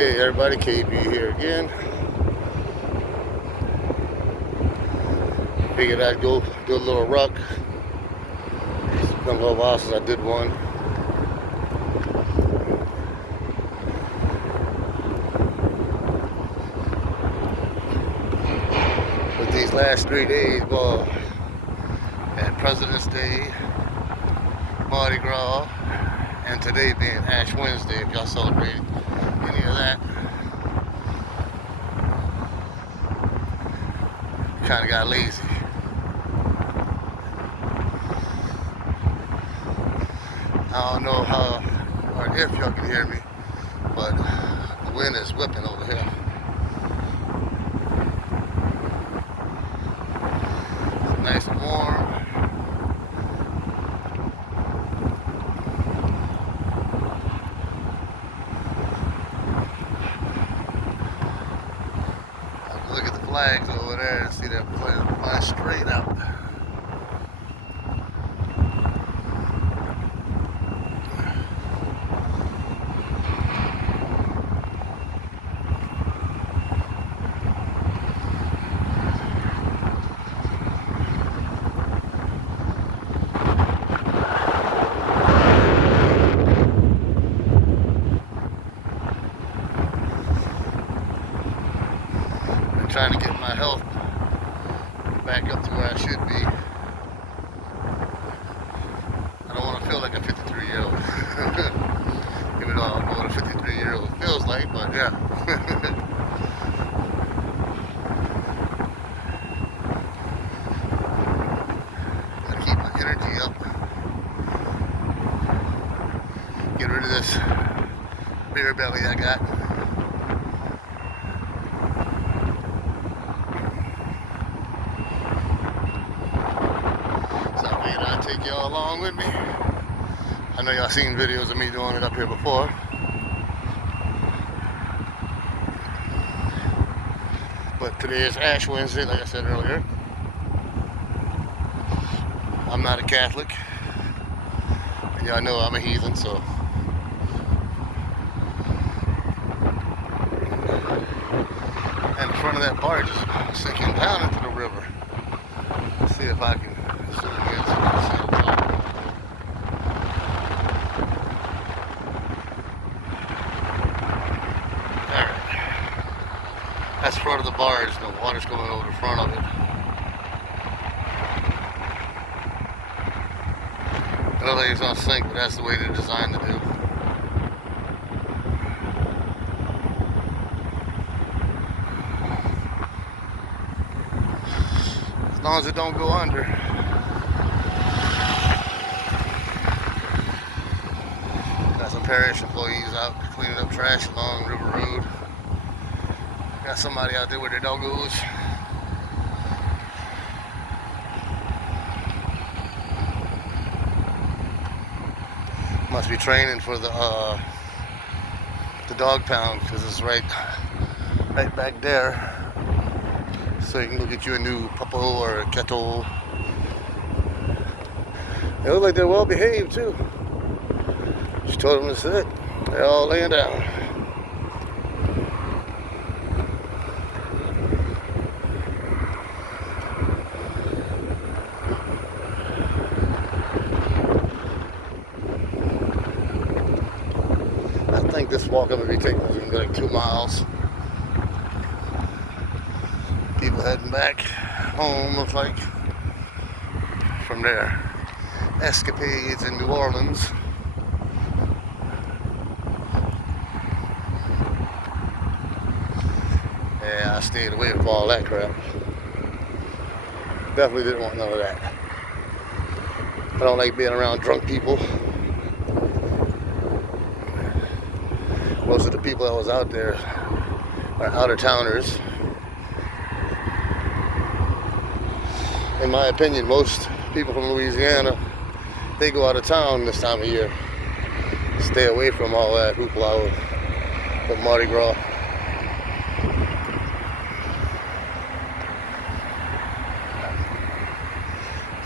Hey everybody, KB here again. Figured I'd go do a little ruck. It's been a little while since I did one. But these last 3 days, well, had President's Day, Mardi Gras, and today being Ash Wednesday, if y'all celebrate any of that. Kind of got lazy. I don't know how or if y'all can hear me, but the wind is whipping over here. It's nice and warm. Look at the flags over there and see that flying straight out. Trying to get my health back up to where I should be. I don't want to feel like a 53-year-old. Even though I don't know what a 53-year-old feels like, but yeah. Gotta keep my energy up. Get rid of this beer belly I got. Take y'all along with me. I know y'all seen videos of me doing it up here before. But today is Ash Wednesday, like I said earlier. I'm not a Catholic. And y'all know I'm a heathen, so. And the front of that barge is sinking down into the river. Let's see if I can zoom in so you can see it. That's the front of the barge. The water's going over the front of it. It looks like it's gonna sink, but that's the way they're designed to do. As long as it don't go under. Got some parish employees out cleaning up trash along River Road. Got somebody out there with their doggos. Must be training for the dog pound, because it's right back there. So you can go get you a new puppo or a kettle. They look like they're well behaved too. She told them to sit. They're all laying down. I think this walk I'm going to be taking is going to be like 2 miles. People heading back home, looks like, from their escapades in New Orleans. Yeah, I stayed away from all that crap. Definitely didn't want none of that. I don't like being around drunk people. Most of the people that was out there are out-of-towners. In my opinion, most people from Louisiana, they go out of town this time of year. Stay away from all that hoopla with Mardi Gras.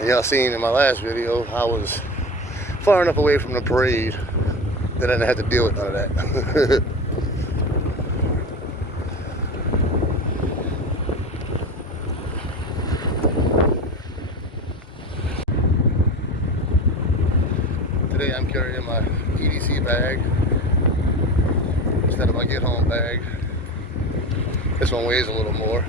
And y'all seen in my last video, I was far enough away from the parade that I didn't have to deal with none of that. today I'm carrying my EDC bag instead of my get home bag. This one weighs a little more.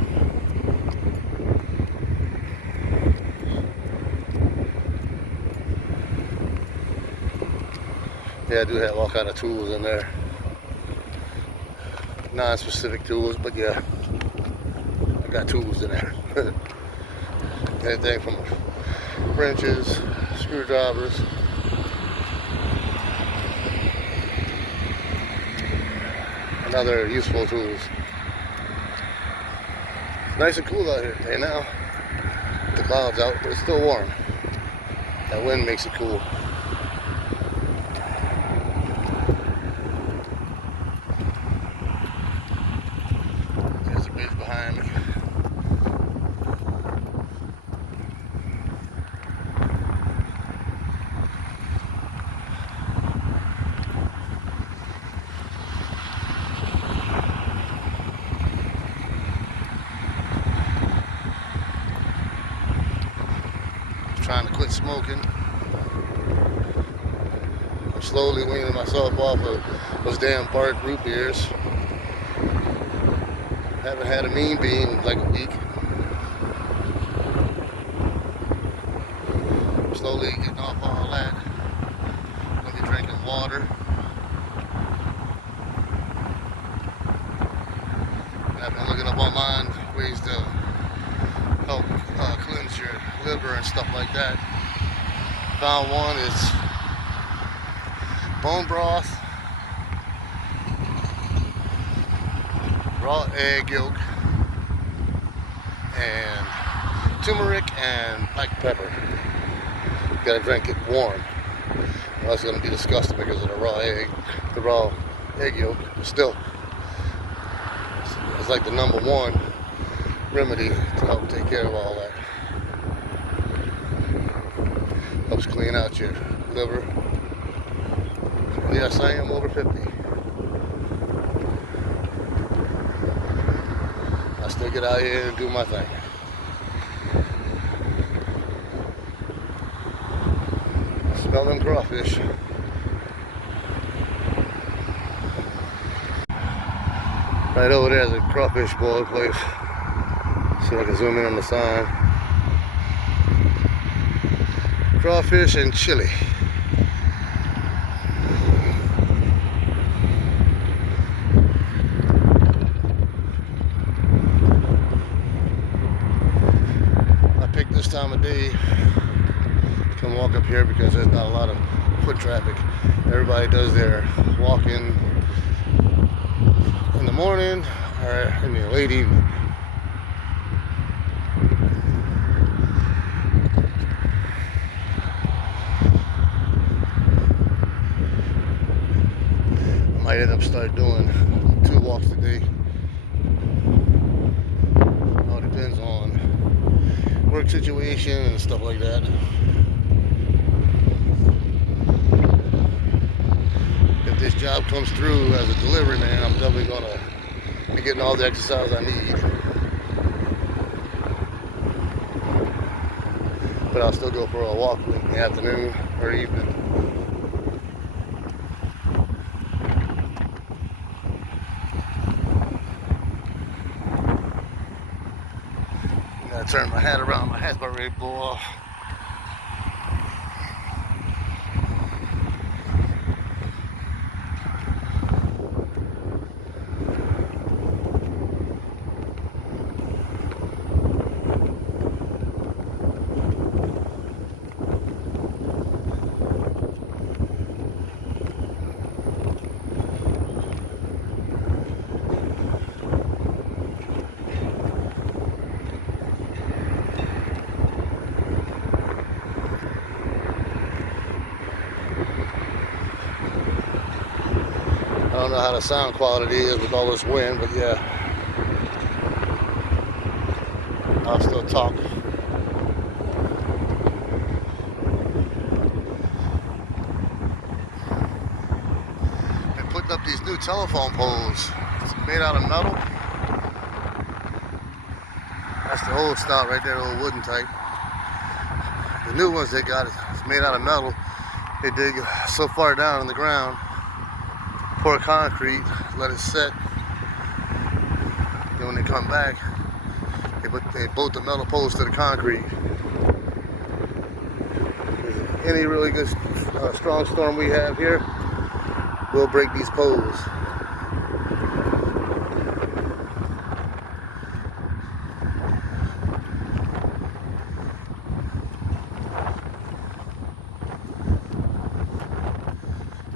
Yeah, I do have all kind of tools in there. Non-specific tools, but yeah, I got tools in there. Anything from wrenches, screwdrivers, and other useful tools. It's nice and cool out here today now. The clouds out, but it's still warm. That wind makes it cool. There's a bridge behind me. Trying to quit smoking. I'm slowly weaning myself off of those damn bark root beers. Haven't had a mean bean in like a week. Slowly getting off all that. Gonna be drinking water. I've been looking up online ways to help cleanse your liver and stuff like that. Found one is bone broth, raw egg yolk, and turmeric and black pepper. You gotta drink it warm. Well, it's gonna be disgusting because of the raw egg yolk. But still, it's like the #1 remedy to help take care of all that. Helps clean out your liver. Yes, I am over 50. I still get out here and do my thing. Smell them crawfish. Right over there is a crawfish boil place. So I can zoom in on the sign. Crawfish and chili. I picked this time of day to come walk up here because there's not a lot of foot traffic. Everybody does their walking in the morning or in the late evening. Might end up start doing 2 walks a day. All depends on work situation and stuff like that. If this job comes through as a delivery man, I'm definitely gonna be getting all the exercise I need. But I'll still go for a walk in the afternoon or evening. Turn my hat around, my hat's about ready to blow off. I don't know how the sound quality is with all this wind, but yeah, I'll still talk. They're putting up these new telephone poles. It's made out of metal. That's the old style right there, the old wooden type. The new ones they got is made out of metal. They dig so far down in the ground, pour concrete, let it set. Then when they come back, they bolt the metal poles to the concrete. Any really good strong storm we have here will break these poles.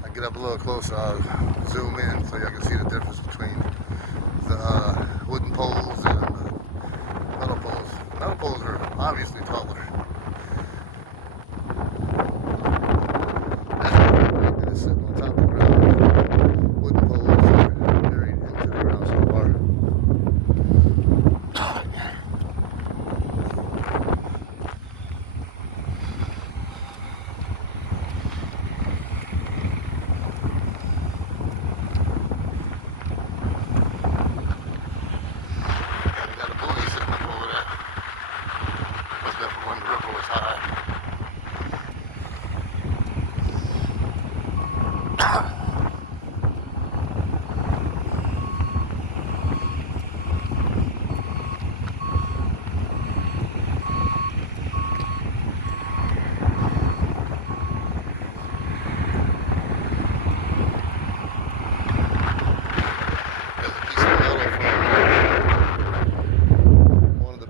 I get up a little closer, I'll zoom in so y'all can see the difference between the wooden poles and the metal poles. Metal poles are obviously taller. It's sitting on top of the ground. Wooden poles are buried into the ground so far. We got a buoy sitting up over there. What's that for when the river was high?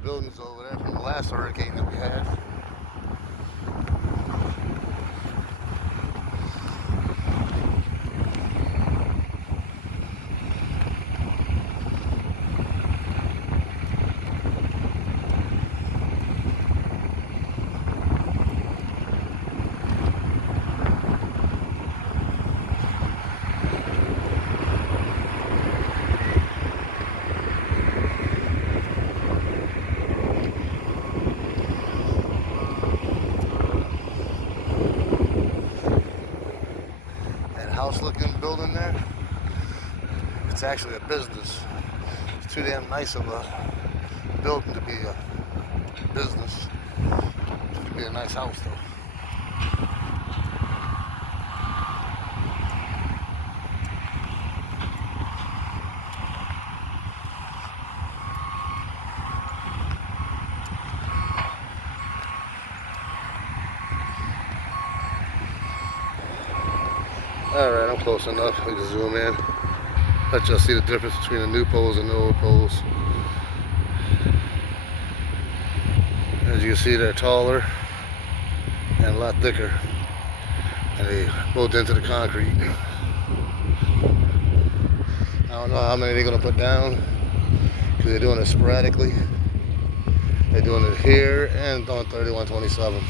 Buildings over there from the last hurricane that we had. House looking building there, it's actually a business. It's too damn nice of a building to be a business. It should be a nice house though. Alright, I'm close enough. I can zoom in. Let y'all see the difference between the new poles and the old poles. As you can see, they're taller and a lot thicker. And they bolt into the concrete. I don't know how many they're going to put down because they're doing it sporadically. They're doing it here and on 3127.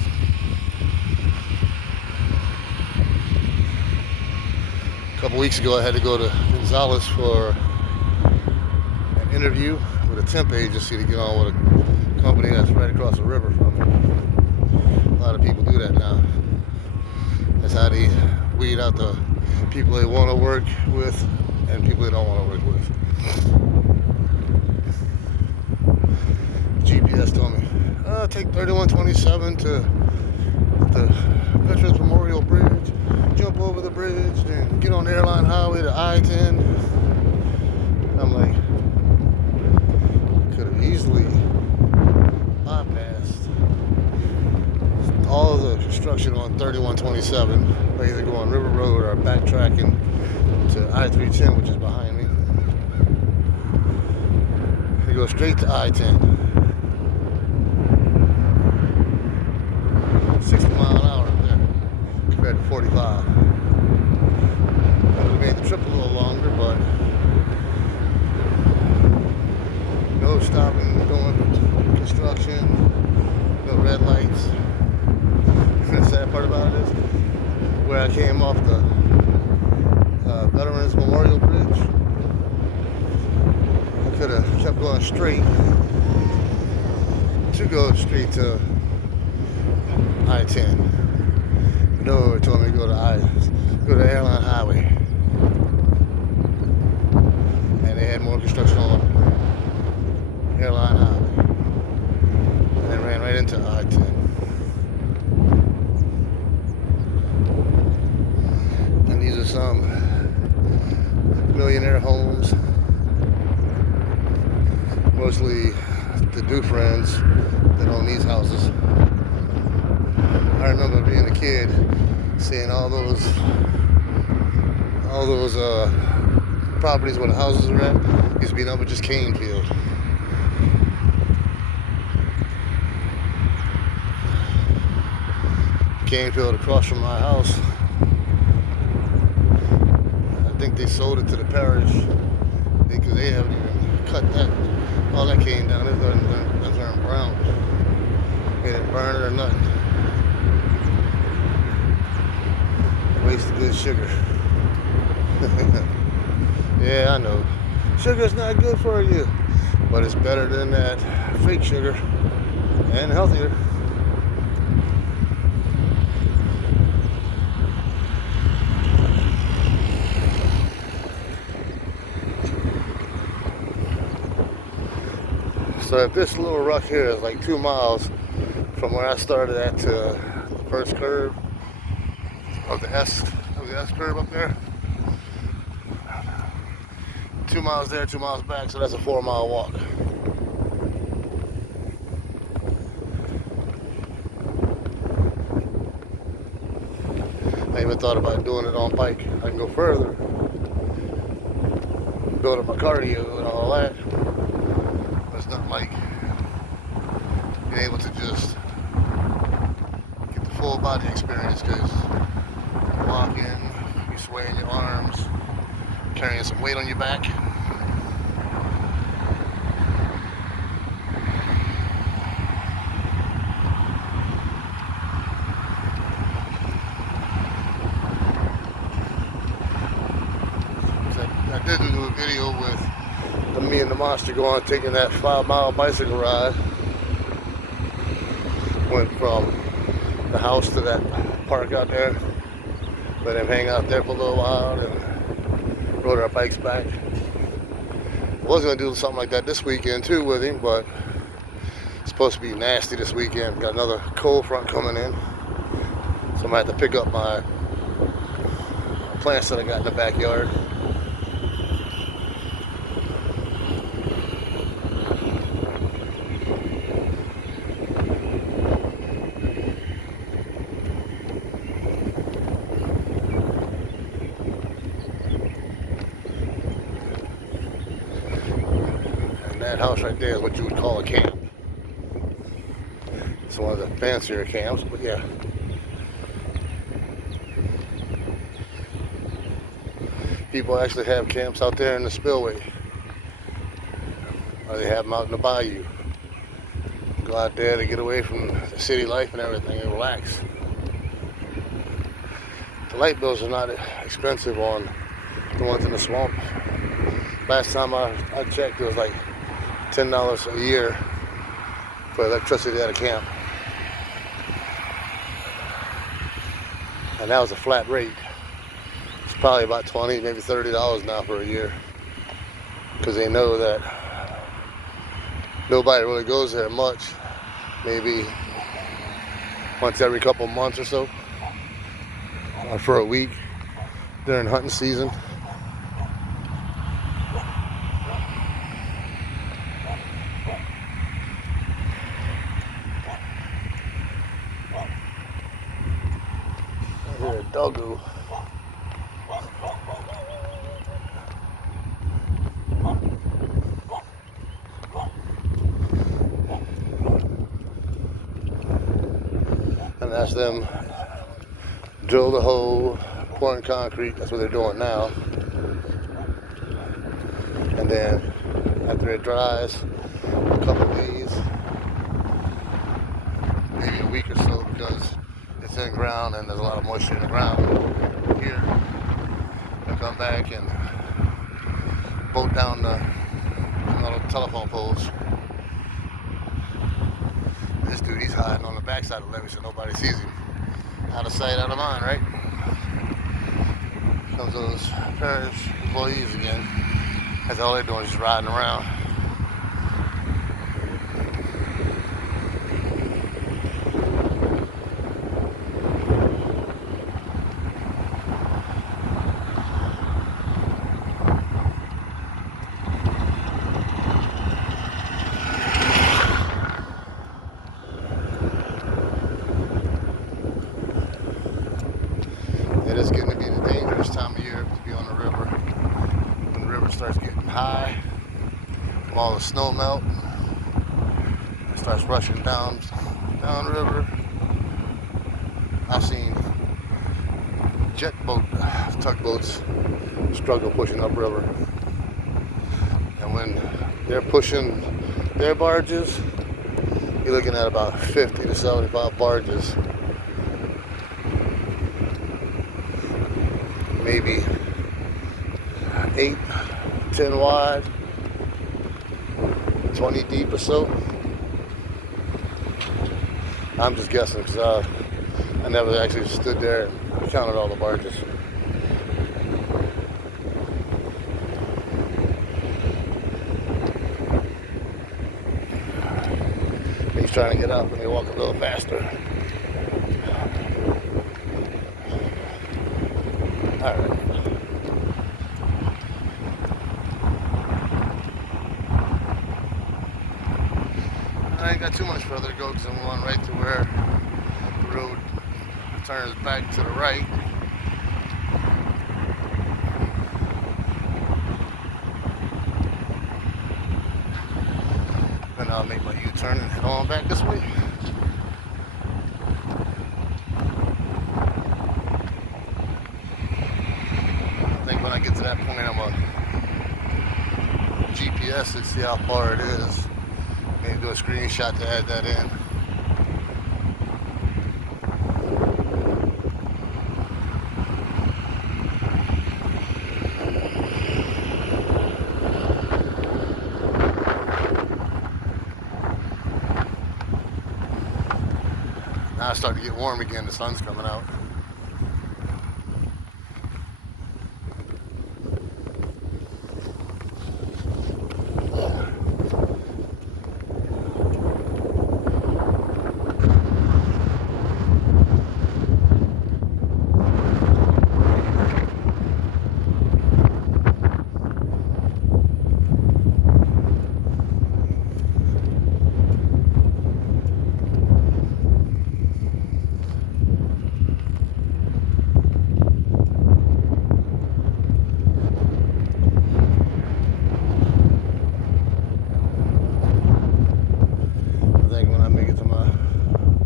A couple weeks ago I had to go to Gonzales for an interview with a temp agency to get on with a company that's right across the river from me. A lot of people do that now. That's how they weed out the people they want to work with and people they don't want to work with. GPS told me, take 3127 to the Veterans Memorial Bridge, jump over the bridge, then get on the airline highway to I-10. I'm like, could have easily bypassed all of the construction on 3127 by either going River Road or backtracking to I-310, which is behind me. You go straight to I-10. 60 miles an hour up there compared to 45. I would have made the trip a little longer, but no stopping, doing construction, no red lights. The sad part about it is where I came off the Veterans Memorial Bridge, I could have kept going straight to go straight to I-10. No, it told me to go to Airline Highway. And they had more construction on Airline Highway. And then ran right into I-10. do friends that own these houses. I remember being a kid, seeing all those properties where the houses are at. Used to be nothing but just cane field. Cane field across from my house. I think they sold it to the parish because they haven't even cut all that cane down. It's done turn brown. They didn't burn it or nothing. Waste of good sugar. Yeah, I know. Sugar's not good for you, but it's better than that fake sugar and healthier. So if this little ruck here is like 2 miles from where I started at to the first curve of the S curve up there, 2 miles there, 2 miles back, so that's a 4-mile walk. I even thought about doing it on bike. I can go further, build up my cardio and all that. But it's not like being able to just get the full body experience, because you're walking, you're swaying your arms, carrying some weight on your back. I did do a video with me and the monster going, taking that 5-mile bicycle ride. Went from the house to that park out there. Let him hang out there for a little while and rode our bikes back. I was going to do something like that this weekend too with him, but it's supposed to be nasty this weekend. Got another cold front coming in. So I'm going to have to pick up my plants that I got in the backyard. That house right there is what you would call a camp. It's one of the fancier camps, but yeah. People actually have camps out there in the spillway. Or they have them out in the bayou. Go out there to get away from the city life and everything and relax. The light bills are not expensive on the ones in the swamp. Last time I checked, it was like $10 a year for electricity at a camp. And that was a flat rate. It's probably about $20, maybe $30 now for a year. Because they know that nobody really goes there much. Maybe once every couple months or so. Or for a week during hunting season. I hear a doggo. And that's them drill the hole, pouring concrete. That's what they're doing now. And then after it dries, a couple of days, maybe a week or so, because it's in the ground and there's a lot of moisture in the ground here, they'll come back and bolt down the little telephone poles. This dude, he's hiding on the backside of the levee so nobody sees him. Out of sight, out of mind, right? Comes those parish employees again. That's all they're doing, is just riding around. it's getting to be the dangerous time of year to be on the river. When the river starts getting high, all the snow melt, it starts rushing down river. I've seen tugboats struggle pushing upriver. And when they're pushing their barges, you're looking at about 50 to 75 barges, maybe 8, 10 wide, 20 deep or so. I'm just guessing because I never actually stood there and counted all the barges. He's trying to get up and they walk a little faster. Alright. I ain't got too much further to go because I'm going right to where the road turns back to the right. And I'll make my U-turn and head on back this way. I think when I get to that point, I'm gonna GPS it, see how far it is. Maybe do a screenshot to add that in. Now it's starting to get warm again, the sun's coming out.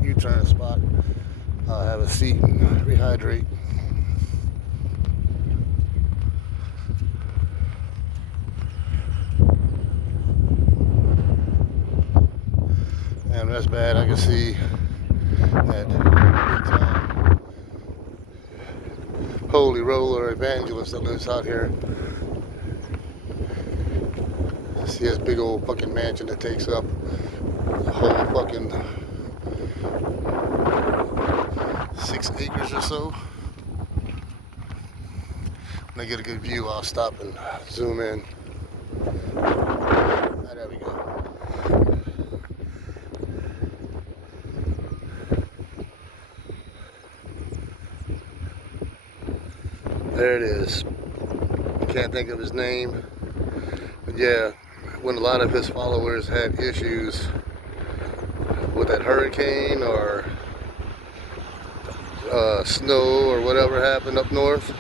U-turn spot, I'll have a seat and rehydrate. And that's bad. I can see that big time holy roller evangelist that lives out here. See his big old fucking mansion that takes up the whole fucking 6 acres or so. When I get a good view, I'll stop and zoom in. There we go. There it is. Can't think of his name. But yeah, when a lot of his followers had issues with that hurricane or snow or whatever happened up north,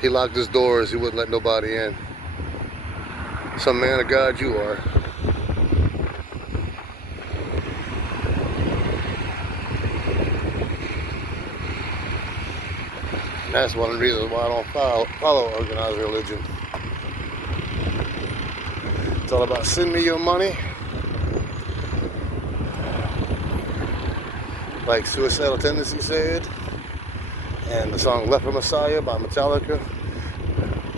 he locked his doors. He wouldn't let nobody in. Some man of God you are. And that's one of the reasons why I don't follow organized religion. It's all about send me your money. Like Suicidal Tendency said, and the song Left for Messiah by Metallica.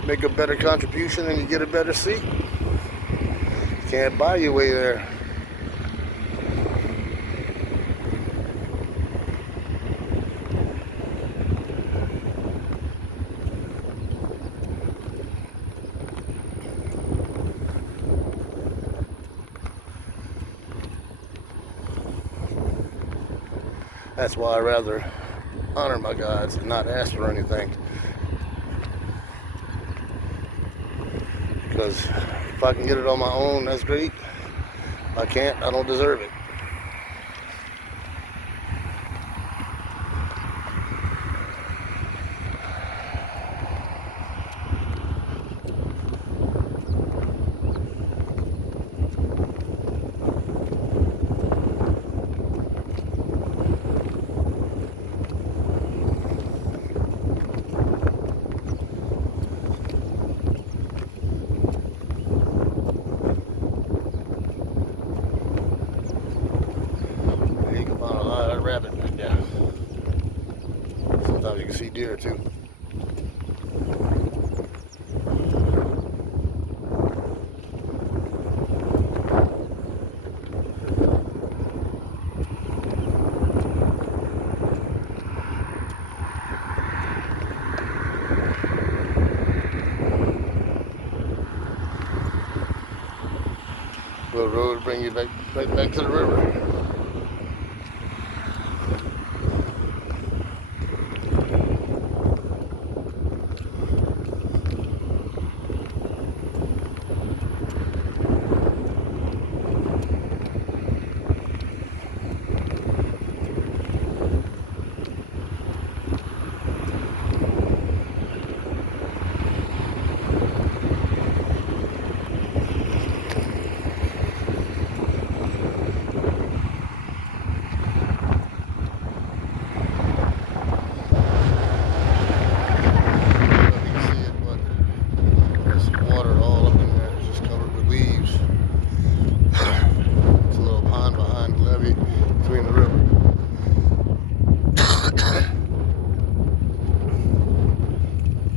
Make a better contribution and you get a better seat. You can't buy your way there. That's why I rather honor my gods and not ask for anything. Because if I can get it on my own, that's great. If I can't, I don't deserve it. can see deer too. The road will bring you back right back to the river.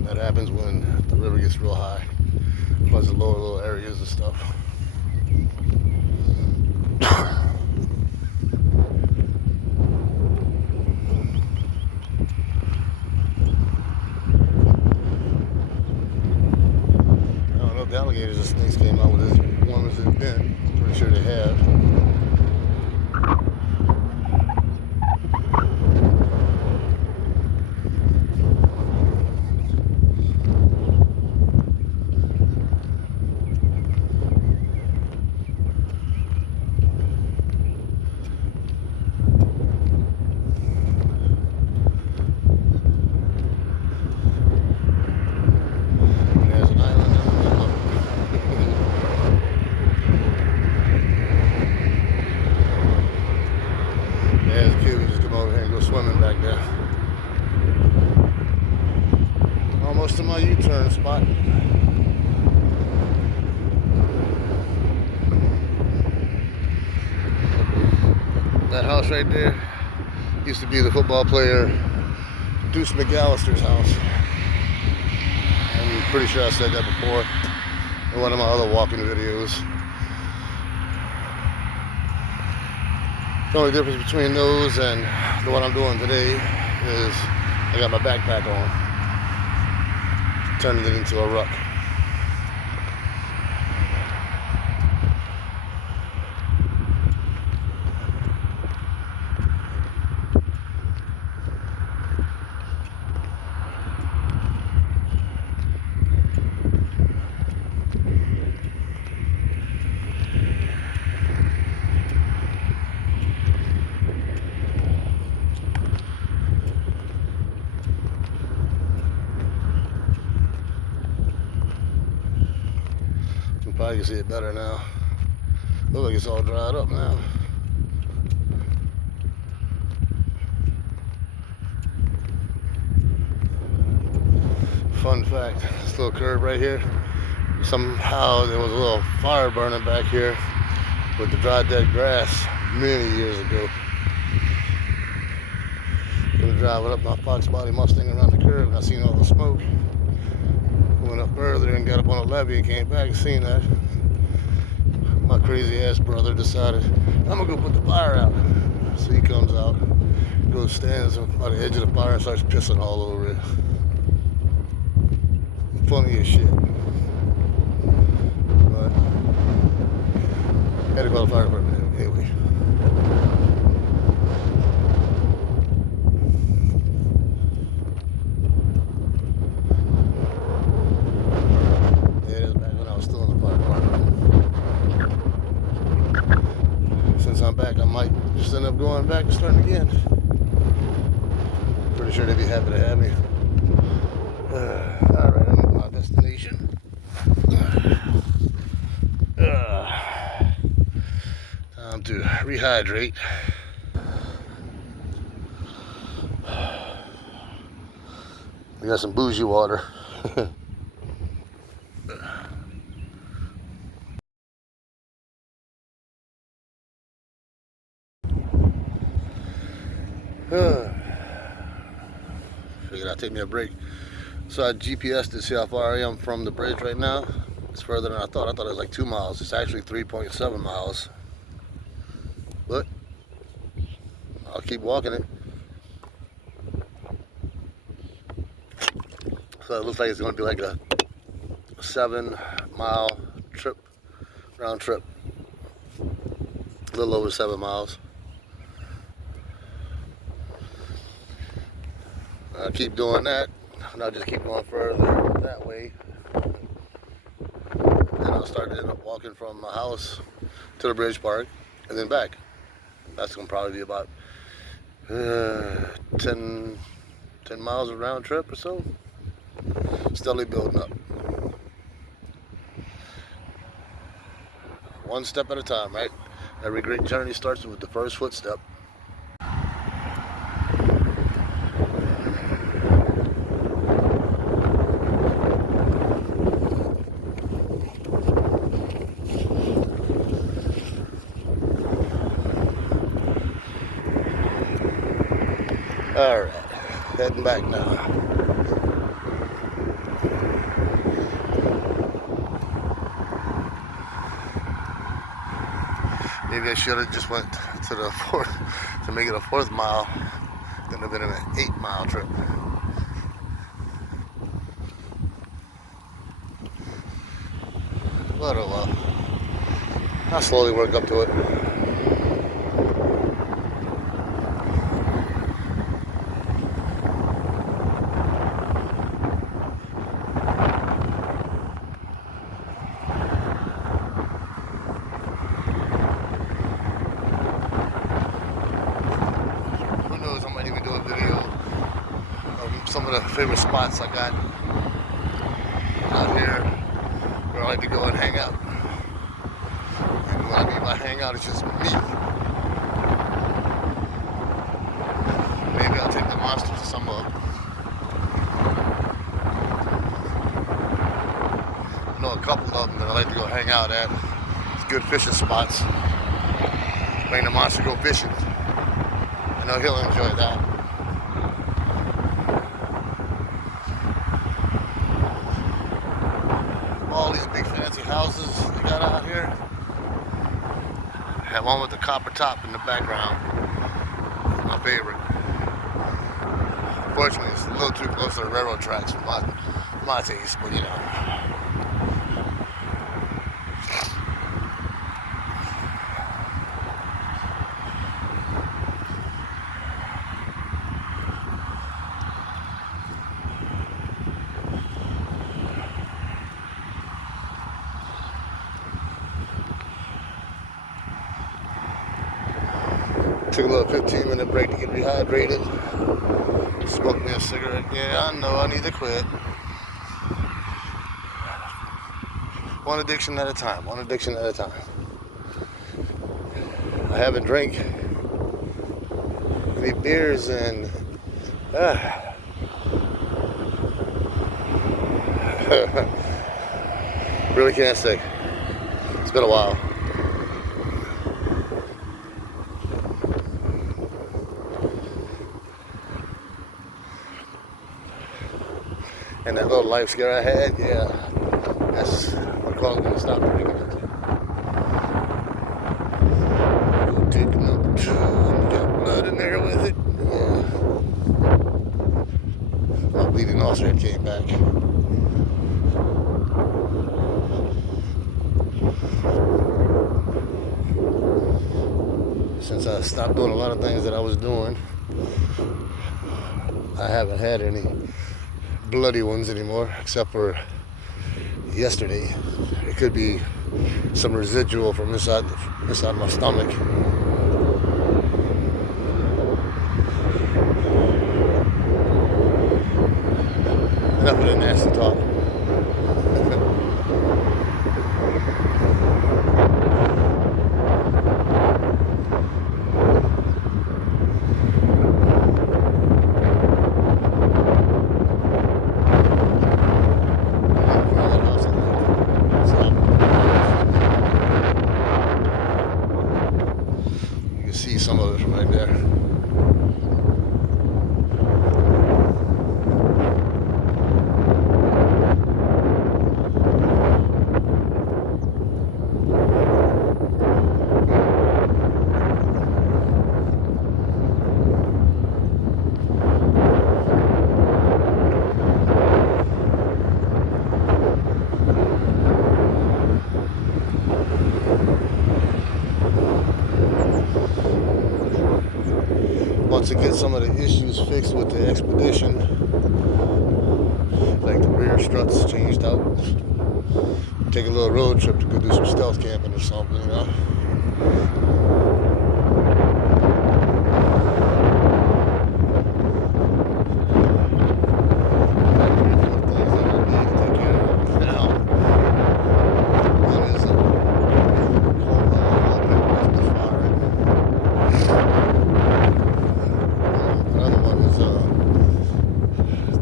That happens when the river gets real high, plus the lower little areas and stuff. I don't know if the alligators or snakes came out with as warm as it's been. Pretty sure they have. As a kid, we just come over here and go swimming back there. Almost to my U-turn spot. That house right there used to be the football player Deuce McAllister's house. I'm pretty sure I said that before in one of my other walking videos. The only difference between those and the one I'm doing today is I got my backpack on, turning it into a ruck. You probably can see it better now. Looks like it's all dried up now. Fun fact, this little curve right here, somehow there was a little fire burning back here with the dry dead grass many years ago. Gonna drive it up my Fox Body Mustang around the curve and I seen all the smoke. Went up further and got up on a levee and came back and seen that. My crazy ass brother decided, I'm gonna go put the fire out. So he comes out, goes, stands by the edge of the fire and starts pissing all over it. Funny as shit. But had to call the fire department anyway. Yeah, that's back when I was still in the fire department. Since I'm back, I might just end up going back and starting again. Pretty sure they'd be happy to have me. Alright, I'm at my destination. Time to rehydrate. We got some bougie water. Figured gotta take me a break. So I GPS to see how far I am from the bridge right now. It's further than I thought. I thought it was like 2 miles. It's actually 3.7 miles. But I'll keep walking it. So it looks like it's going to be like a 7-mile trip, round trip. A little over 7 miles. I'll keep doing that, and I'll just keep going further that way. Then I'll start to end up walking from my house to the bridge park and then back. That's going to probably be about 10 miles of round trip or so. Steadily building up. One step at a time, right? Every great journey starts with the first footstep. Alright, heading back now. Maybe I should have just went to the fourth, to make it a 4th mile. Then it'd have been an 8-mile trip. But oh well. I'll slowly work up to it. Some of the favorite spots I got out here where I like to go and hang out. And what I mean by hang out, it's just me. Maybe I'll take the monsters to some of them. I know a couple of them that I like to go hang out at. It's good fishing spots. Bring the monster go fishing. I know he'll enjoy that. All these big fancy houses they got out here. Have one with the copper top in the background. My favorite. Unfortunately, it's a little too close to the railroad tracks for my taste, but you know. Took a little 15-minute break to get rehydrated. Smoked me a cigarette. Yeah, I know I need to quit. One addiction at a time. One addiction at a time. I haven't drank any beers and really can't say. It's been a while. And that little life scare I had, yeah, that's what caused me to stop drinking it. Take number 2, and got blood in there with it. Yeah. My bleeding ulcer came back. Since I stopped doing a lot of things that I was doing, I haven't had any bloody ones anymore, except for yesterday. It could be some residual from inside my stomach. Enough of the nasty talk. want to get some of the issues fixed with the expedition, like the rear struts changed out. Take a little road trip to go do some stealth camping or something, you know.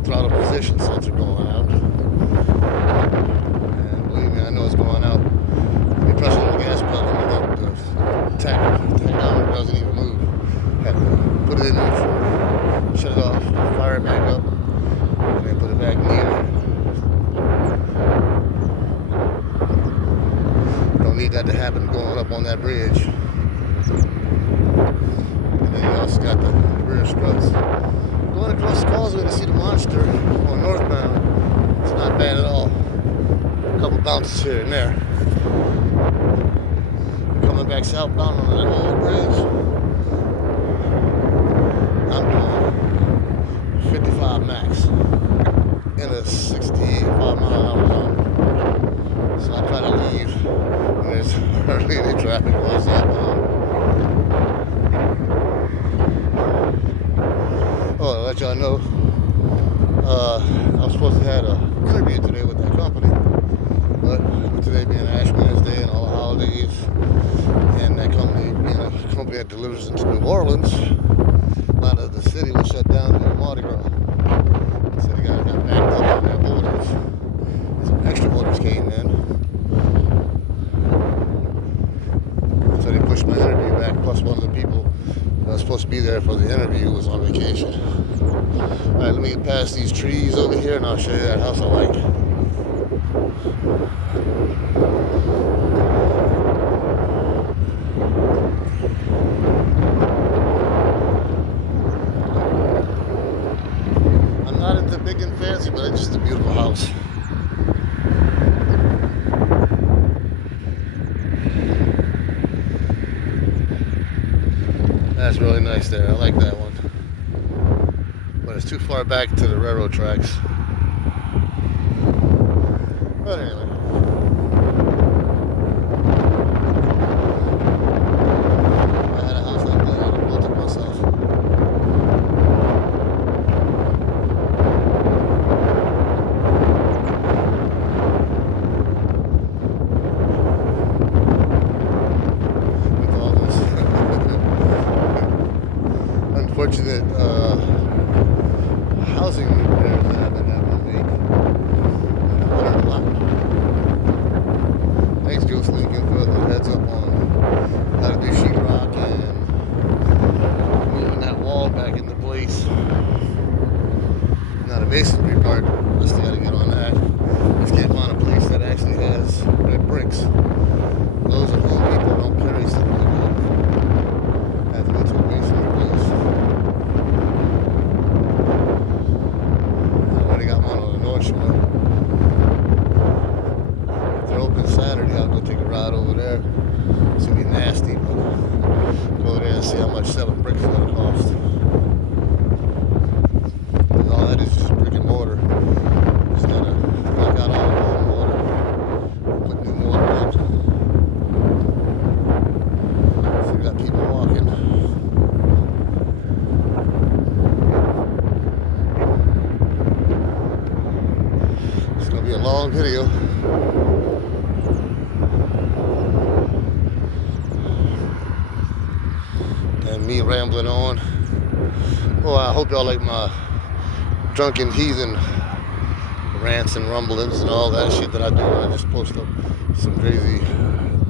Throttle position sensor going out. And believe me, I know it's going out. You press on the gas pedal and the tachometer doesn't even move. Had to put it in neutral, shut it off, fire it back up, and then put it back in gear. Don't need that to happen going up on that bridge. And then you also got the rear struts. Going across the causeway to see the monster on northbound, it's not bad at all. A couple bounces here and there. Coming back southbound on that old bridge, I'm doing 55 max in a 65-mile-an-hour zone. So I try to leave when there's hardly any traffic going southbound. Oh, to let y'all know, I was supposed to have an interview today with that company, but with today being Ash Wednesday and all the holidays, and that company being a company that delivers into New Orleans, a lot of the city was shut down during Mardi Gras. So the guys got backed up on their orders. Some extra orders came in. So they pushed my interview back, plus one of the people that was supposed to be there for the interview was on vacation. Alright, let me get past these trees over here and I'll show you that house I like. I'm not into big and fancy, but it's just a beautiful house. That's really nice there. I like that one. But it's too far back to the railroad tracks. But anyway. If I had a house like that, I would have built it myself. With all this unfortunate housing repairs that I've been having to make. I learned a lot. Thanks, Joe Lincoln, for the heads up on how to do sheetrock and moving that wall back into place. Now the masonry part, I still got to get on that. Just can't find a place that actually has red bricks. Those at home people don't carry stuff like that. I have to go to a masonry place. Shore. If they're open Saturday, I'll go take a ride over there. It's gonna be nasty, but go there and see how much selling bricks is gonna cost. Because all that is just brick and mortar. Just gotta knock out all the old mortar, put new mortar in. So we got people walking. Be a long video. And me rambling on. Well, I hope y'all like my drunken heathen rants and rumblings and all that shit that I do when I just post up some crazy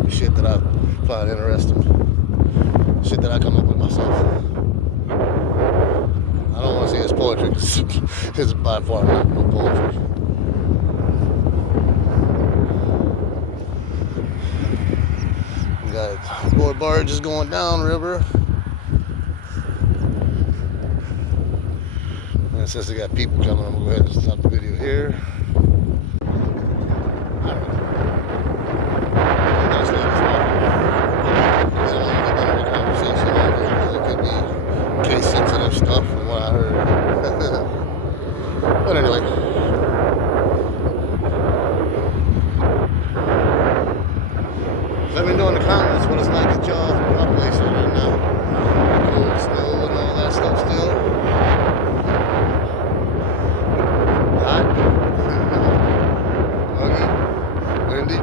shit that I find interesting. Shit that I come up with myself. I don't want to say it's poetry because it's by far not no poetry. Got more barges going down river. And since they got people coming, I'm gonna go ahead and stop the video here. case sensitive stuff from what I heard. But anyway. Let me know in the comments what it's like at y'all place right now. Cold snow and all that stuff still. Hot. Muggy. Windy.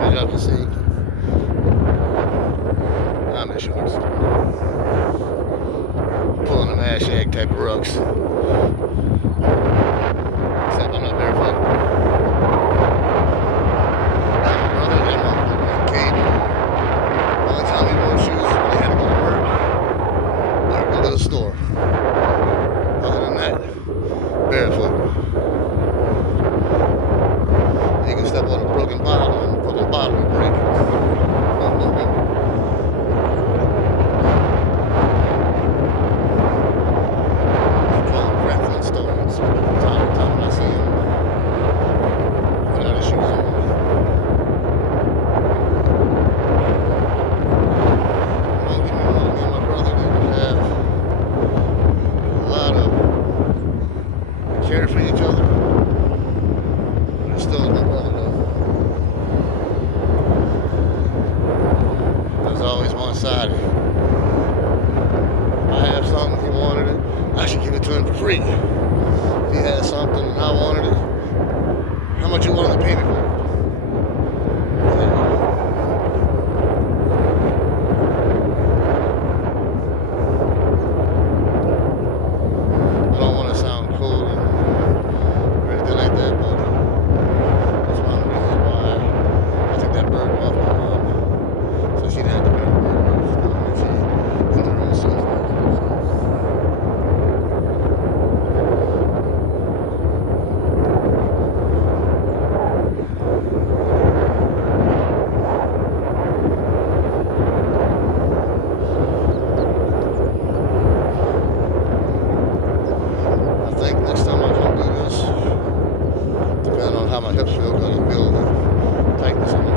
As y'all can see, I'm in shorts. Pulling them hashtag type of rucks. Except I'm not barefoot. My brother and my kid. Only time he wore shoes when he had to go to work or go to the store. Other than that, barefoot. You can step on a broken bottle and the broken bottle will break. Care for each other. But still my brother though. There's always one sided. If I have something, he wanted it, I should give it to him for free. If he had something and I wanted it, how much you willing to pay me for it? I don't want to sound cold or anything like that, but that's one of the reasons why I took that burden off my mom, so she didn't have to bear the burden of knowing that she and their own sons like I think next time I come do this, depending on how my hips feel, because I can feel the tightness in them,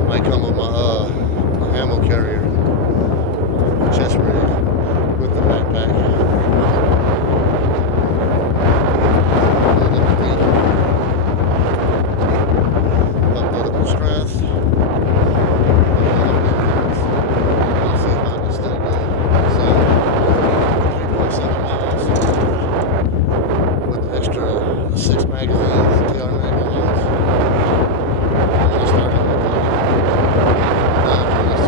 I might come with my ammo carrier, my chest rig, with the backpack. Build up political strength. I'll see if I can still go. So, 3.7 miles. With extra 6 magazines, TR magazines. I'm going to start out with 9 points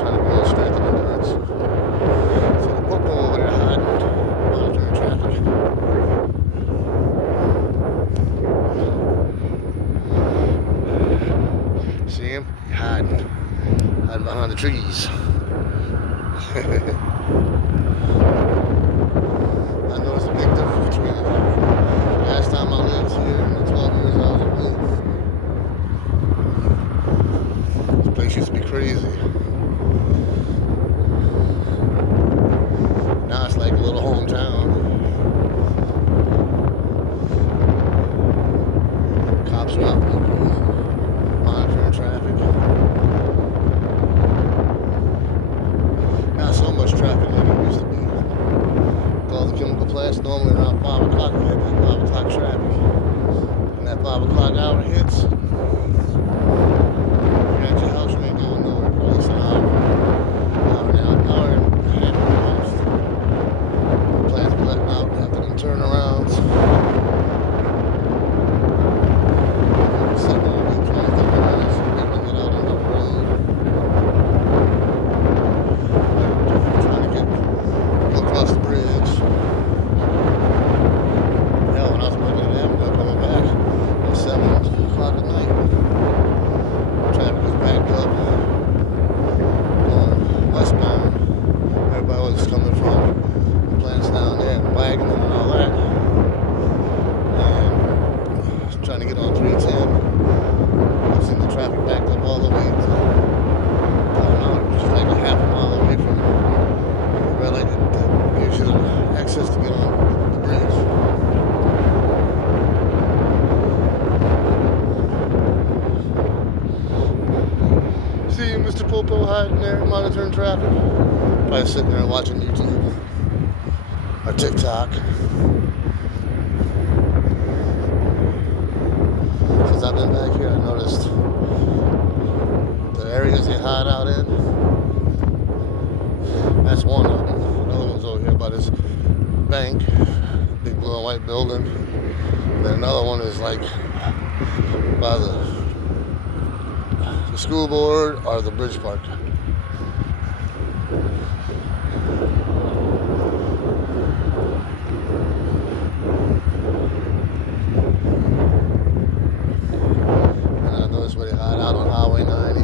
trying to build strength and endurance. So the popo over there hiding, monitoring traffic. See him? Hiding behind the trees. I noticed a big difference between the last time I lived here and the 12 years I was away. This place used to be crazy. Now it's like a little hometown. Cops are out there monitoring traffic. Not so much traffic like it used to be. With all the chemical plants, normally around 5 o'clock, you had that 5 o'clock traffic. When that 5 o'clock hour hits, you're at your house, you ain't going See Mr. Popo hiding there monitoring traffic. Probably sitting there watching YouTube or TikTok. Since I've been back here, I noticed the areas they hide out in. That's one of them. Another one's over here by this bank, big blue and white building. And then another one is like by the school board or the bridge park. And I noticed where they hide out on Highway 90.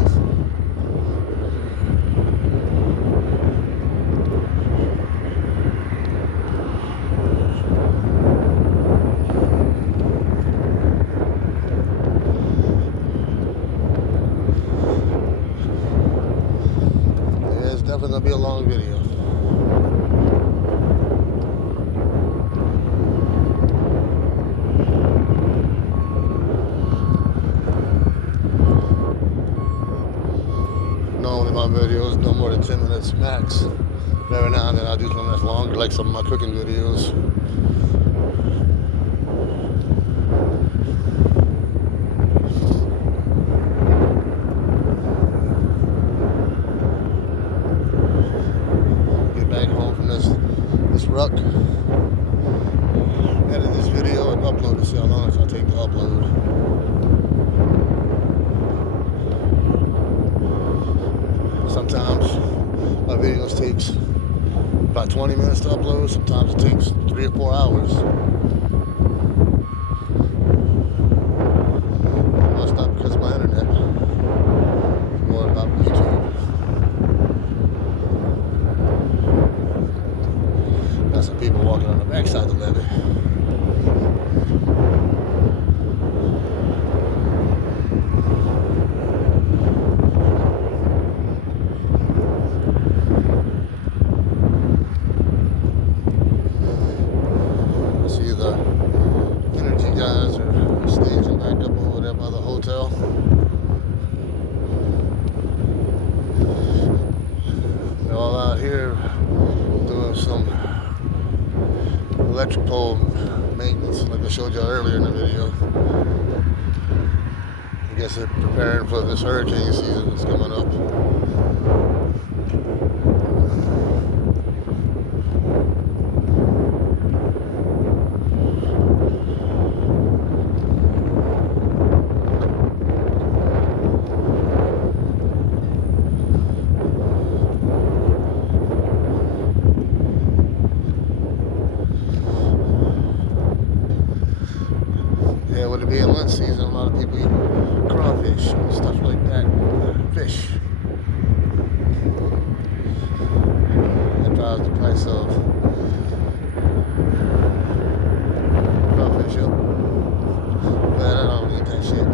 Definitely gonna be a long video. Normally my videos no more than 10 minutes max. But every now and then I'll do something that's longer, like some of my cooking videos. Ruck. Edit this video and upload it. See how long it's gonna take to upload. Sometimes my videos takes about 20 minutes to upload. Sometimes it takes 3 or 4 hours. Well, it's not because of my internet. It's more about YouTube. Got some people walking on the backside of the levee. I see the energy guys are staging back up over there by the hotel. They're all out here doing some electric pole maintenance, like I showed you earlier in the video. I guess they're preparing for this hurricane season that's coming up. Yeah, with it being lunch season, a lot of people eat crawfish and stuff like that. Fish. That drives the price of crawfish up. But I don't eat that shit.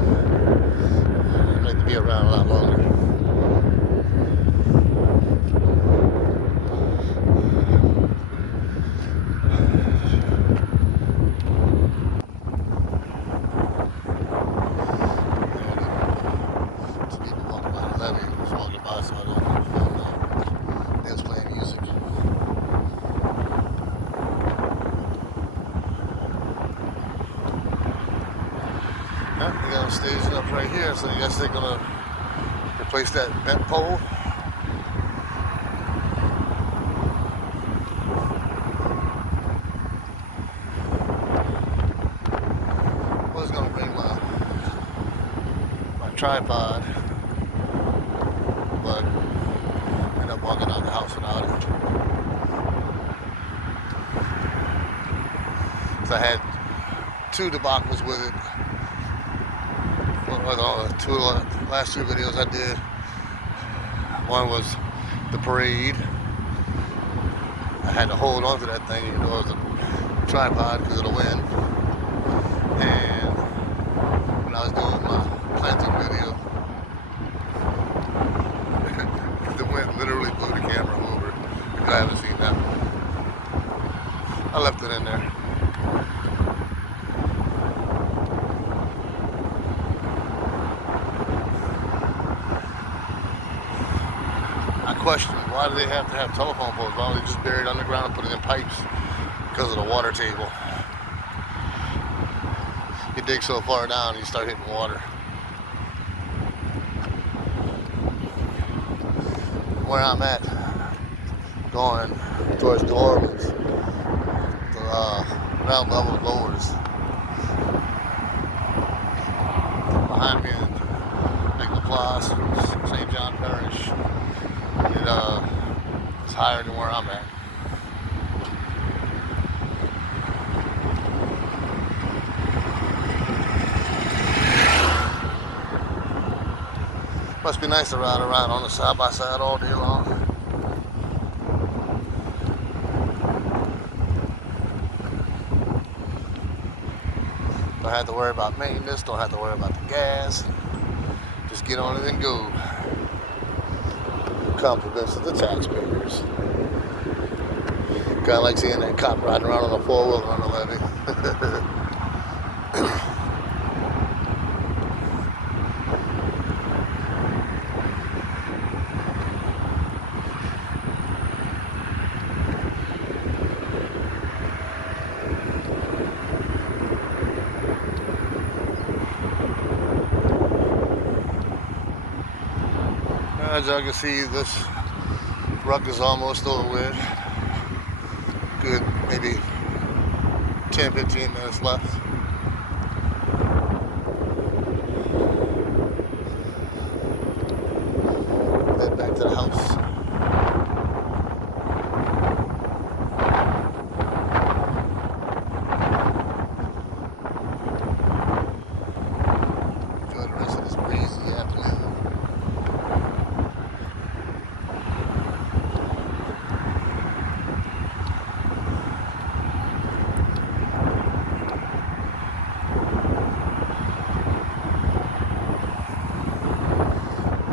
I'd like to be around a lot longer. They got them staging up right here, so I guess they're gonna replace that bent pole. I was gonna bring my tripod, but ended up walking out the house without it. So I had 2 debacles with it. The last 2 videos I did. One was the parade. I had to hold on to that thing, you know, it was a tripod because of the wind. And when I was doing my planting video, the wind literally blew the camera over. If you haven't seen that one, I left it in there. question, why do they have to have telephone poles? Why don't they just bury it underground and put it in pipes? Because of the water table. You dig so far down, you start hitting water. Where I'm at, going towards New Orleans, the ground level lowers. Behind me in Big LaPlace, St. John Parish, it's higher than where I'm at. Must be nice to ride around on the side by side all day long. Don't have to worry about maintenance, don't have to worry about the gas. Just get on it and go. Compliments of the taxpayers. Kind of like seeing that cop riding around on a four-wheeler on the levee. As y'all can see, this ruck is almost over with. Good, maybe 10-15 minutes left. Head back to the house. Enjoy the rest of this breezy afternoon.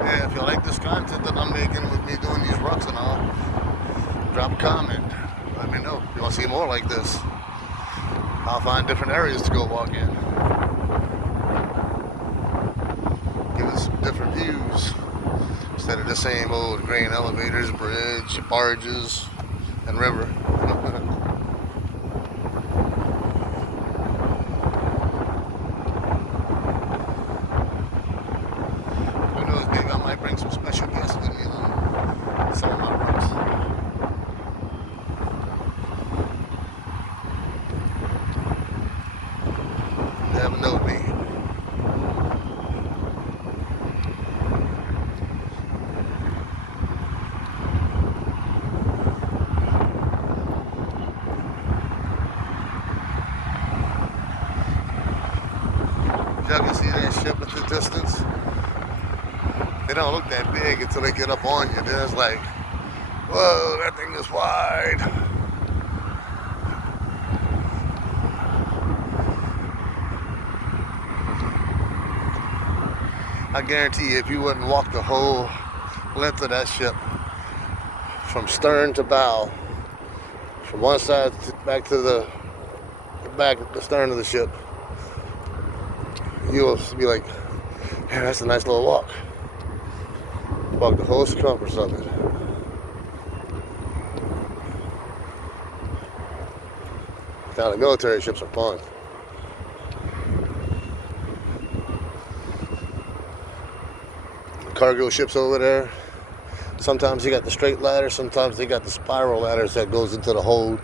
If you like this content that I'm making with me doing these rucks and all, drop a comment. Let me know if you want to see more like this. I'll find different areas to go walk in. Give us some different views instead of the same old grain elevators, bridge, barges, and river. Bring some special guests with me on some of my rucks. You never know me. Y'all can see that ship at the distance. They don't look that big until they get up on you. Then it's like, whoa, that thing is wide. I guarantee you, if you wouldn't walk the whole length of that ship, from stern to bow, from one side back to the stern of the ship, you'll be like, man, that's a nice little walk. Walk the whole circumference of it. Now the military ships are fun. Cargo ships over there. Sometimes you got the straight ladder, sometimes they got the spiral ladders that goes into the hold.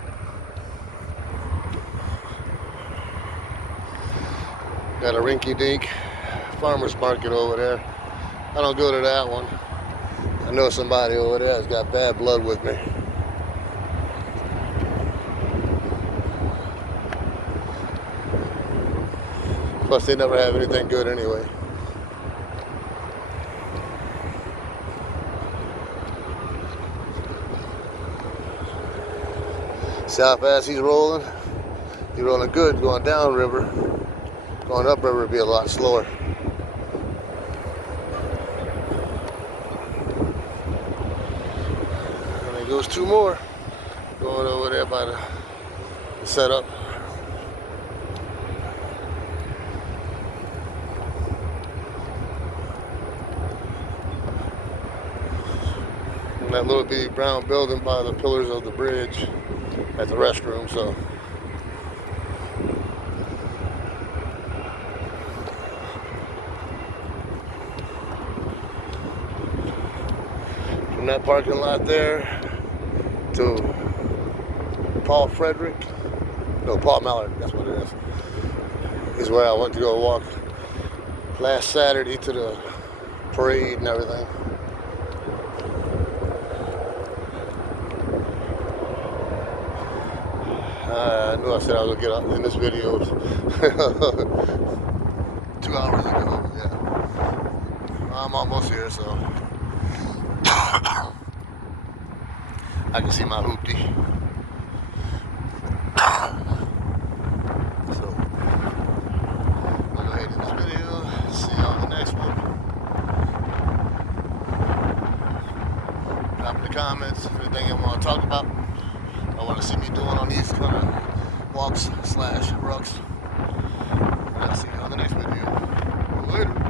Got a rinky-dink farmer's market over there. I don't go to that one. I know somebody over there has got bad blood with me. Plus, they never have anything good anyway. See how fast he's rolling? He's rolling good going down river. Going up river would be a lot slower. Goes two more going over there by the setup. that little bitty brown building by the pillars of the bridge at the restroom. So from that parking lot there to Paul Mallard, that's what it is where I went to go walk last Saturday to the parade and everything. I knew I said I was gonna get out in this video 2 hours ago. Yeah, I'm almost here, so I can see my hoopty. So we'll go ahead in this video. See you on the next one. Drop in the comments anything you want to talk about. I want to see me doing on these kind of walks / rucks. And I'll see you on the next video. Later.